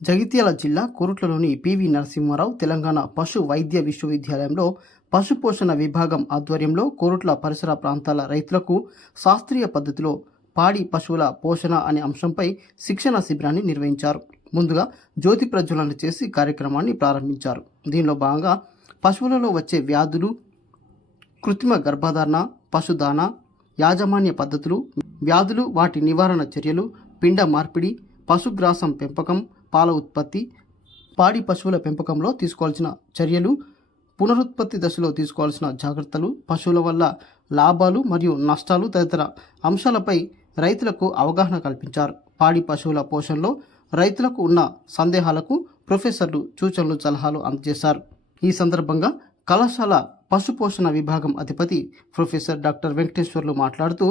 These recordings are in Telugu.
జగిత్యాల జిల్లా కోరుట్లలోని పివి నరసింహారావు తెలంగాణ పశు వైద్య విశ్వవిద్యాలయంలో పశు పోషణ విభాగం ఆధ్వర్యంలో కోరుట్ల పరిసర ప్రాంతాల రైతులకు శాస్త్రీయ పద్ధతిలో పాడి పశువుల పోషణ అనే అంశంపై శిక్షణ శిబిరాన్ని నిర్వహించారు. ముందుగా జ్యోతి ప్రజ్వలన చేసి కార్యక్రమాన్ని ప్రారంభించారు. దీనిలో భాగంగా పశువులలో వచ్చే వ్యాధులు కృత్రిమ గర్భధారణ పశుదాన యాజమాన్య పద్ధతులు వ్యాధులు వాటి నివారణ చర్యలు పిండ మార్పిడి పశుగ్రాసం పెంపకం పాల ఉత్పత్తి పాడి పశువుల పెంపకంలో తీసుకోవాల్సిన చర్యలు పునరుత్పత్తి దశలో తీసుకోవాల్సిన జాగ్రత్తలు పశువుల వల్ల లాభాలు మరియు నష్టాలు తదితర అంశాలపై రైతులకు అవగాహన కల్పించారు. పాడి పశువుల పోషణలో రైతులకు ఉన్న సందేహాలకు ప్రొఫెసర్లు సూచనలు సలహాలు అందజేశారు. ఈ సందర్భంగా కళాశాల పశు పోషణ విభాగం అధిపతి ప్రొఫెసర్ డాక్టర్ వెంకటేశ్వర్లు మాట్లాడుతూ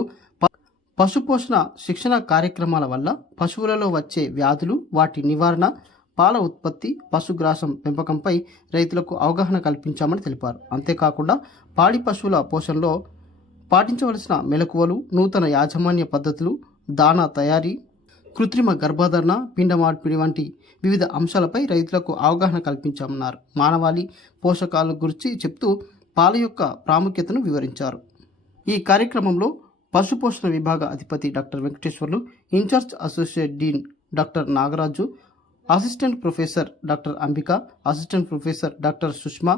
పశుపోషణ శిక్షణ కార్యక్రమాల వల్ల పశువులలో వచ్చే వ్యాధులు వాటి నివారణ పాల ఉత్పత్తి పశుగ్రాసం పెంపకంపై రైతులకు అవగాహన కల్పించామని తెలిపారు. అంతేకాకుండా పాడి పశువుల పోషణలో పాటించవలసిన మెలకువలు నూతన యాజమాన్య పద్ధతులు దానా తయారీ కృత్రిమ గర్భధారణ పిండ మార్పిడి వంటి వివిధ అంశాలపై రైతులకు అవగాహన కల్పించామన్నారు. మానవాళి పోషకాల గురించి చెప్తూ పాల యొక్క ప్రాముఖ్యతను వివరించారు. ఈ కార్యక్రమంలో పశు పోషణ విభాగ అధిపతి doctor Venkateswarlu incharge associate dean doctor Nagaraju assistant professor doctor Ambika assistant professor doctor Sushma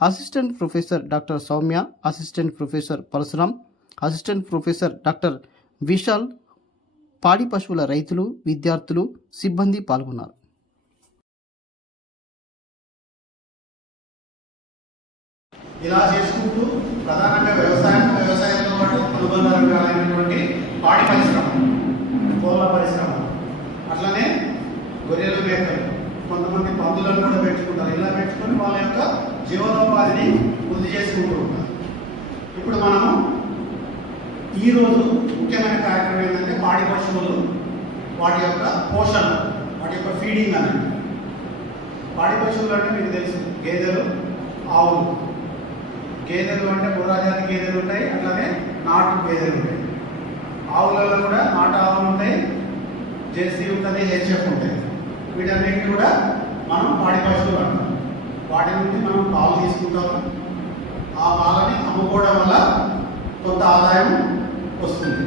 assistant professor doctor Soumya assistant professor Parasuram assistant professor doctor Vishal పాడి పశువుల రైతులు విద్యార్థులు సిబ్బంది పాల్గొన్నారు. ఇలా చేసుకుంటూ ప్రధానంగా పాటు అయినటువంటి పాడి పరిశ్రమ. కోళ్ళ పరిశ్రమ. అట్లనే గొర్రెలు మేకలు. కొంతమంది పందులను కూడా పెంచుకుంటారు. ఇలా పెంచుకొని వాళ్ళ యొక్క జీవనోపాధిని వృద్ధి చేసుకుంటూ ఉంటారు ఇప్పుడు మనము ఈరోజు ముఖ్యమైన కార్యక్రమం ఏంటంటే పాడి పశువులు వాటి యొక్క పోషణ వాటి యొక్క ఫీడింగ్ అని. పాడి పశువులు అంటే మీకు తెలుసు గేదెలు ఆవులు. గేదెలు అంటే పురాజాతి గేదెలు ఉంటాయి. అట్లానే నాటు గేదెలు ఉంటాయి. ఆవులలో కూడా నాటు ఆవులు ఉంటాయి జెర్సీ ఉంటుంది హెచ్ఎఫ్ ఉంటాయి. వీటన్నిటిని కూడా మనం పాడి పశువులు అంటాం. వాటి నుండి మనం పాలు తీసుకుంటాము ఆ పాలని అమ్ముకోవడం వల్ల కొంత ఆదాయం వస్తుంది.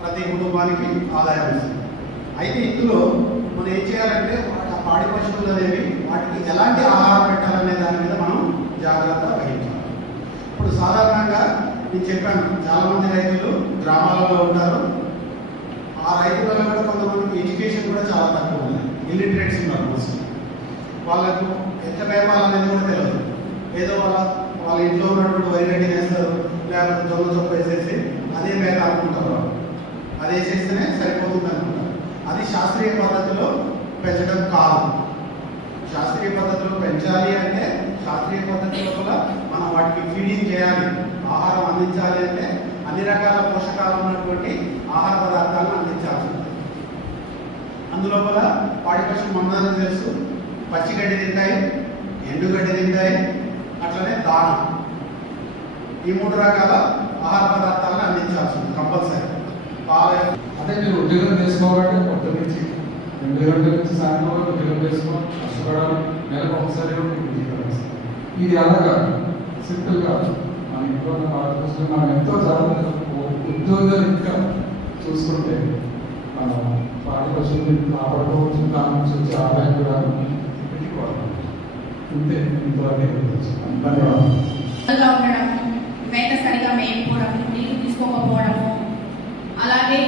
ప్రతి కుటుంబానికి ఆదాయం వస్తుంది. అయితే ఇందులో మనం ఏం చేయాలంటే ఆ పాడి పశువులు అనేవి వాటికి ఎలాంటి ఆహారం పెట్టాలనే దాని మీద మనం జాగ్రత్త వహించాలి. ఇప్పుడు సాధారణంగా నేను చెప్పాను చాలామంది రైతులు గ్రామాలలో ఉంటారు. ఆ రైతులలో కూడా కొంతమందికి ఎడ్యుకేషన్ కూడా చాలా తక్కువ ఉంది. ఇల్లిటరేట్స్ ఉన్నారు మోస్ట్ వాళ్ళకు ఎంత మేపాలనేది కూడా తెలియదు ఏదో వాళ్ళ వాళ్ళ ఇంట్లో ఉన్నటువంటి వరి గడ్డి వేస్తారు లేకపోతే జొన్న చొప్ప వేసేసి అదే మేక అనుకుంటారు అది వేసేస్తేనే సరిపోతుంది అనుకుంటారు. అది శాస్త్రీయ పద్ధతిలో పెంచడం కాదు. శాస్త్రీయ పద్ధతిలో పెంచాలి అంటే శాస్త్రీయ పద్ధతి లోపల మనం వాటికి ఫీడింగ్ చేయాలి. ఆహారం అందించాలి అంటే అన్ని రకాల పోషకాలు ఉన్నటువంటి ఆహార పదార్థాలను అందించాల్సి ఉంటుంది అందులోపల పాడి పశువులు మనందరం తెలుసు పచ్చిగడ్డి తింటాయి ఎండుగడ్డి తింటాయి అట్లనే దానం. ఈ మూడు రకాల ఆహార పదార్థాలను అందించాల్సి ఉంటుంది కంపల్సరీ అదే మీరు ఉద్యోగం చేసుకోవాలంటే కొత్త నుంచి రెండు గంటల నుంచి సాయంత్రం వరకు కష్టపడాలి. నెలకు ఒకసారి ఇది అలాగా సింపుల్ కాదు. మన ఇంట్లో ఉన్న వాళ్ళ మనం ఎంతో జాగ్రత్తగా ఉద్యోగాలు ఇంకా చూసుకుంటే మనం పాడి కాపాడుకోవచ్చు. దాని నుంచి వచ్చే ఆదాయం కూడా పెట్టుకోవాలి. ఇంతే. ఇంతవరకే ధన్యవాదాలు. మేత సరిగా మేయకపోవడం తీసుకోకపోవడము అలాగే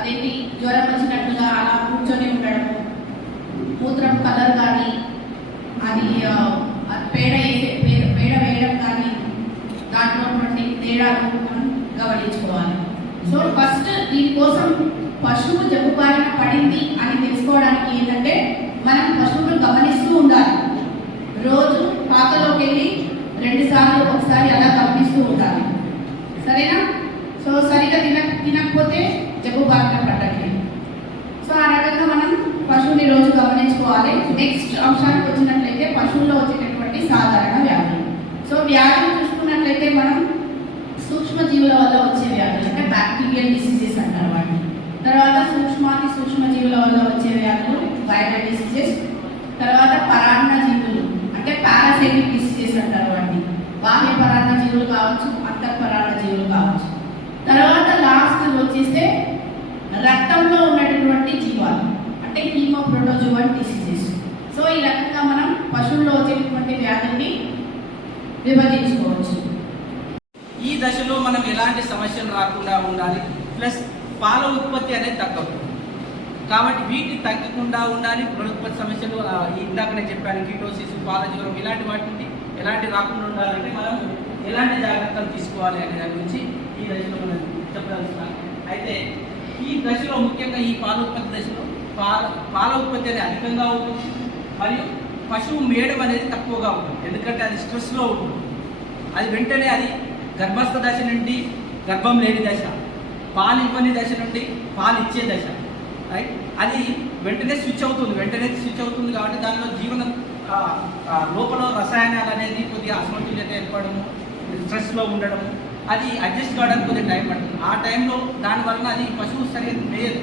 అదేంటి? జ్వరం వచ్చినట్లుగా అలా కూర్చొని ఉండడం. మూత్రం కలర్ కానీ అది పేడ వేసే పేడ పేడ వేయడం కానీ దాంట్లో ఉన్నటువంటి తేడాలు మనం గమనించుకోవాలి. సో ఫస్ట్ దీనికోసం పశువు జబ్బుబారిన పడింది అని తెలుసుకోవడానికి ఏంటంటే మనం పశువులు గమనిస్తూ ఉండాలి. రోజు పాకలోకి వెళ్ళి రెండు సార్లు ఒకసారి అలా గమనిస్తూ ఉండాలి. సరేనా? సో సరిగా తిన తినకపోతే జబ్బు బారిన పట్టట్లేదు పశువుని రోజు గమనించుకోవాలి. నెక్స్ట్ అంశానికి వచ్చినట్లయితే పశువుల్లో వచ్చేటటువంటి సాధారణ వ్యాధులు. సో వ్యాధులు చూసుకున్నట్లయితే మనం సూక్ష్మ జీవుల వల్ల వచ్చే వ్యాధులు అంటే బ్యాక్టీరియల్ డిసీజెస్ అంటారు వాటిని. తర్వాత సూక్ష్మాతి వచ్చే వ్యాధులు వైరల్ డిసీజెస్ తర్వాత పరాన్న జీవులు అంటే పారాసైటిక్ డిసీజెస్ అంటారు వాటిని. బాహ్య పరాన్న జీవులు కావచ్చు అంతఃపరాన్న జీవులు కావచ్చు. తర్వాత లాస్ట్ వచ్చేసి రక్తంలో ఉన్నటువంటి జీవాలు అంటే డిసీజెస్ సో ఈ రకంగా మనం పశువుల్లో వచ్చేటువంటి వ్యాధుల్ని విభజించుకోవచ్చు. ఈ దశలో మనం ఎలాంటి సమస్యలు రాకుండా ఉండాలి? ప్లస్ పాల ఉత్పత్తి అనేది తగ్గదు కాబట్టి వీటిని తగ్గకుండా ఉండాలి. పునరుత్పత్తి సమస్యలు ఇందాక నేను చెప్పాను కీటోసిస్ పాల జ్వరం ఇలాంటి వాటిని ఎలాంటి రాకుండా ఉండాలంటే మనం ఎలాంటి జాగ్రత్తలు తీసుకోవాలి అనే దాని గురించి ఈ దశలో మనం చెప్పదలుచున్నాం అయితే ఈ దశలో ముఖ్యంగా ఈ పాల ఉత్పత్తి దశలో పాల పాల ఉత్పత్తి అనేది అధికంగా ఉంటుంది. మరియు పశువు మేడం అనేది తక్కువగా ఉంటుంది. ఎందుకంటే అది స్ట్రెస్లో ఉంటుంది. అది వెంటనే అది గర్భస్థ దశ నుండి గర్భం లేని దశ పాలు ఇవ్వని దశ నుండి పాలు ఇచ్చే దశ రైట్ అది వెంటనే స్విచ్ అవుతుంది. వెంటనే స్విచ్ అవుతుంది కాబట్టి దానిలో జీవన లోపల రసాయనాలు అనేది కొద్దిగా అసమతుల్యత ఏర్పడము స్ట్రెస్లో ఉండడము అది అడ్జస్ట్ కావడానికి కొద్దిగా టైం పడుతుంది. ఆ టైంలో దానివల్ల అది పశువు సరిగ్గా లేదు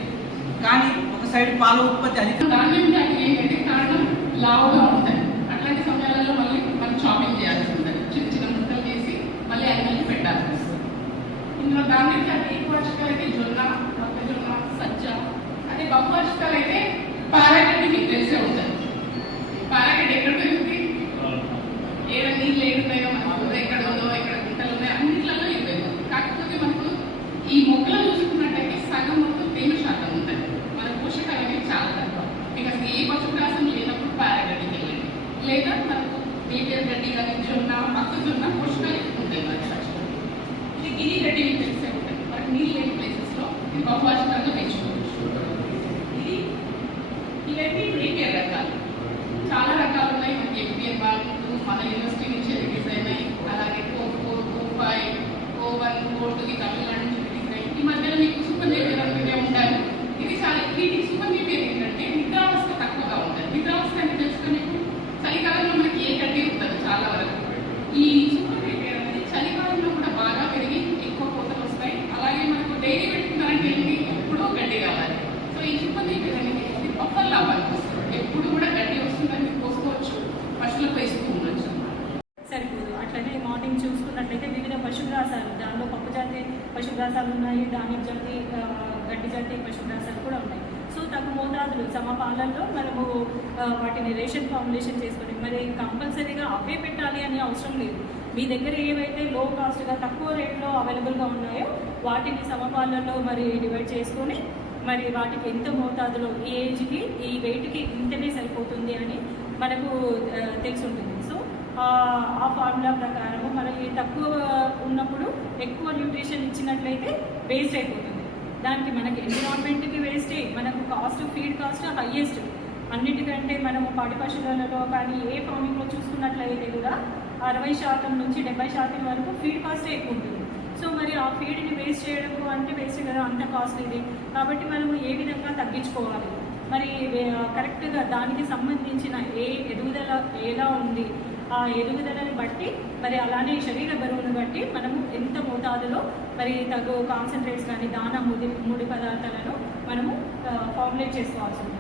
కానీ సైడ్ పాల ఉత్పత్తి అధిక ధాన్యం ఏంటంటే కారణం లావుగా ఉంటాయి అట్లాంటి సమయాలలో మళ్ళీ మనం షాపింగ్ చేయాల్సి ఉంటుంది. చిన్న చిన్న ముక్కలు చేసి మళ్ళీ అన్నిటికి పెట్టాల్సి వస్తుంది. ఇందులో ధాన్యం జాతి ఏకవార్షికాలు అయితే జొన్న మొక్కజొన్న సజ్జ అదే బహువార్షికాలు అయితే పారాగడ్డి మీకు తెలిసే ఉంటుంది. పారాగడ్డి ఎక్కడ పెరుగుతుంది? ఏడ నీళ్ళు ఏడున్నాయో మనకు ఎక్కడ ఉందో ఎక్కడ గుంటలు ఉన్నాయో అన్నిట్లలో ఇది పెరుగుతుంది కాకపోతే మనకు ఈ మొక్కలు చూసుకున్నట్టయితే సగం మొత్తం తేమ శాతం ఉంటుంది మన పోషకాలు అనేవి చాలా తక్కువ మీకు అసలు ఏ పశుగ్రాసం లేనప్పుడు పారగడ్డికి వెళ్ళండి లేదా మనకు నేపియర్ గడ్డి కానీ జొన్న మొక్కజొన్న పోషకాలు ఎక్కువ ఉంటాయి మన పశువులు ఇది గిని గడ్డి మీకు తెలిసే ఉంటుంది మనకి నీళ్ళు లేని ప్లేసెస్లో ఇది బహువార్షికంగా పెంచుకోవచ్చు ఇది ఇవన్నీ నేపియర్ రకాలు చాలా రకాలు ఉన్నాయి మనకి ఎంపీఎన్ వాళ్ళు మన యూనివర్సిటీ నుంచి రిలీజ్ అయినాయి అలాగే CO four CO five CO one CO టూకి తమిళనాడు నుంచి ఈ మధ్యలో మీకు సూపర్ నేపియర్ అనుకునే ఉంటారు. ఇది చాలా వీటికి సూపర్ నేపియర్ ఏంటంటే నిద్రావస్థ తక్కువగా ఉంటుంది నిద్రావస్థ అంటే తెలుసుకొని చలికాలంలో మనకి ఏ గడ్డి ఉంటుంది చాలా వరకు ఈ సూపర్ నేపియర్ అనేది చలికాలంలో కూడా బాగా పెరిగి ఎక్కువ కోతలు వస్తాయి అలాగే మనకు డైరీ పెట్టుకున్నారంటే ఏంటి ఎప్పుడూ గడ్డి కావాలి సో ఈ సూపర్ నేపియర్ అనేది ఇది బఫర్ లాభ అనిపిస్తుంది ఎప్పుడు కూడా గడ్డి వస్తుందని మీరు పోసుకోవచ్చు పశువులకు వేస్తూ ఉండొచ్చు సరిపోదు అట్లనే మార్నింగ్ చూసుకున్నట్లయితే వివిధ పశుగ్రాసాలు దానిలో పప్పు జాతి పశుగ్రాసాలు ఉన్నాయి ధాన్యం జాతి గడ్డి జాతి పశుగ్రాసాలు కూడా ఉన్నాయి. సో తగు మోతాదులు సమపాలల్లో మనము వాటిని రేషన్ ఫార్ములేషన్ చేసుకొని మరి కంపల్సరీగా అవే పెట్టాలి అనే అవసరం లేదు. మీ దగ్గర ఏవైతే లో కాస్ట్గా తక్కువ రేట్లో అవైలబుల్గా ఉన్నాయో వాటిని సమపాలనలో మరి డివైడ్ చేసుకొని మరి వాటికి ఎంత మోతాదులో ఈ ఏజ్కి ఈ వెయిట్కి ఇంతనే సరిపోతుంది అని మనకు తెలిసి ఉంటుంది. సో ఆ ఫార్ములా ప్రకారం మనకి తక్కువ ఉన్నప్పుడు ఎక్కువ న్యూట్రిషన్ ఇచ్చినట్లయితే వేస్ట్ అయిపోతుంది. దానికి మనకి ఎన్విరాన్మెంట్కి వేస్టే మనకు కాస్ట్ ఫీడ్ కాస్ట్ హయ్యెస్ట్ అన్నిటికంటే మనము పాడి పశువులలో కానీ ఏ ఫార్మింగ్లో చూసుకున్నట్లయితే కూడా అరవై శాతం నుంచి డెబ్బై శాతం వరకు ఫీడ్ కాస్టే ఎక్కువ ఉంటుంది. సో మరి ఆ ఫీడ్ని వేస్ట్ చేయడము అంటే వేస్ట్ కదా అంత కాస్ట్ ఇది. కాబట్టి మనము ఏ విధంగా తగ్గించుకోవాలి? మరి కరెక్ట్గా దానికి సంబంధించిన ఏ ఎదుగుదల ఎలా ఉంది? ఆ ఎదుగుదలని బట్టి మరి అలానే శరీర బరువును బట్టి మనము ఎంత మోతాదులో మరి తగు కాన్సన్ట్రేట్స్ కానీ దాన ముడి ముడి పదార్థాలను మనము ఫార్ములేట్ చేసుకోవాల్సి ఉంటుంది.